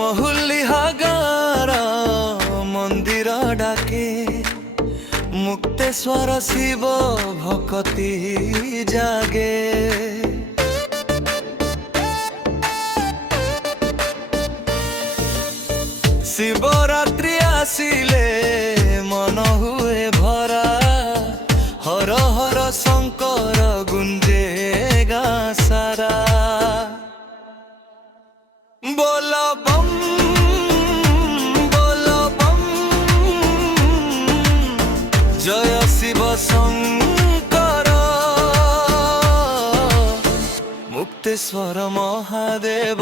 महुलिहा गार मंदिर डाके मुक्तेश्वर शिव भक्ति जागे। शिवरात्रि आसिले मन हुए भरा, हर हर शंकर गुंजे गाँ सारा। बोल बम बोल बम, जय शिव शंकर। मुक्तेश्वर महादेव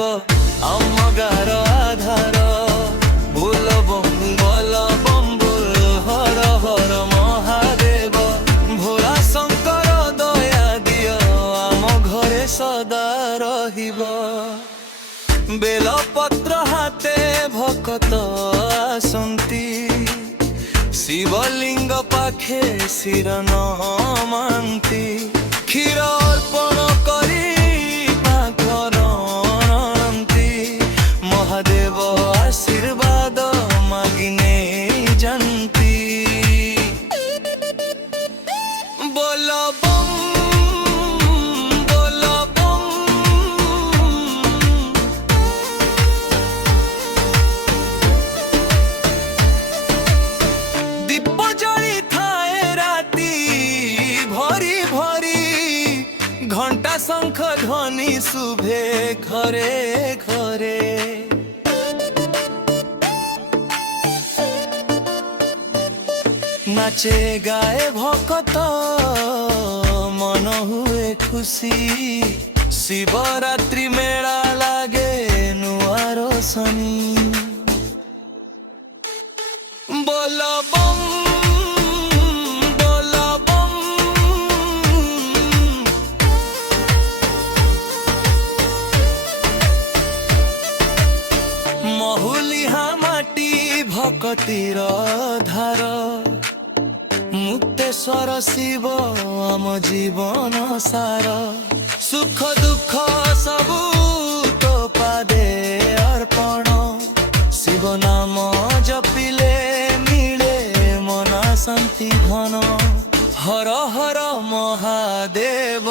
आम गार आधार। बोल बम बोल हर हर महादेव। भोला शंकर दया दिय आम घरे सदा रहिब। बेल पत्र हाथे भकत आसंती, शिवलिंग पाखे शिर नमांती। क्षीर अर्पण करी पाखरंती, महादेव आशीर्वाद मागिने जानती। बोल बम बोल बम, दीप जली थाए राती भरी भरी। घंटा शंख ध्वनि शुभे घरे घरे। नाचे गाए भकत मन हुए खुशी। शिवरात्रि मेला लागे नुआ रोशनी। बोल बम बोल बम, महुलिहा माटी भकतिर धार। मुक्तेश्वर शिव आम जीवन सार। सुख दुख सबू तो पादे अर्पण। शिव नाम जपिले मिले मना शांति धन। हर हर महादेव।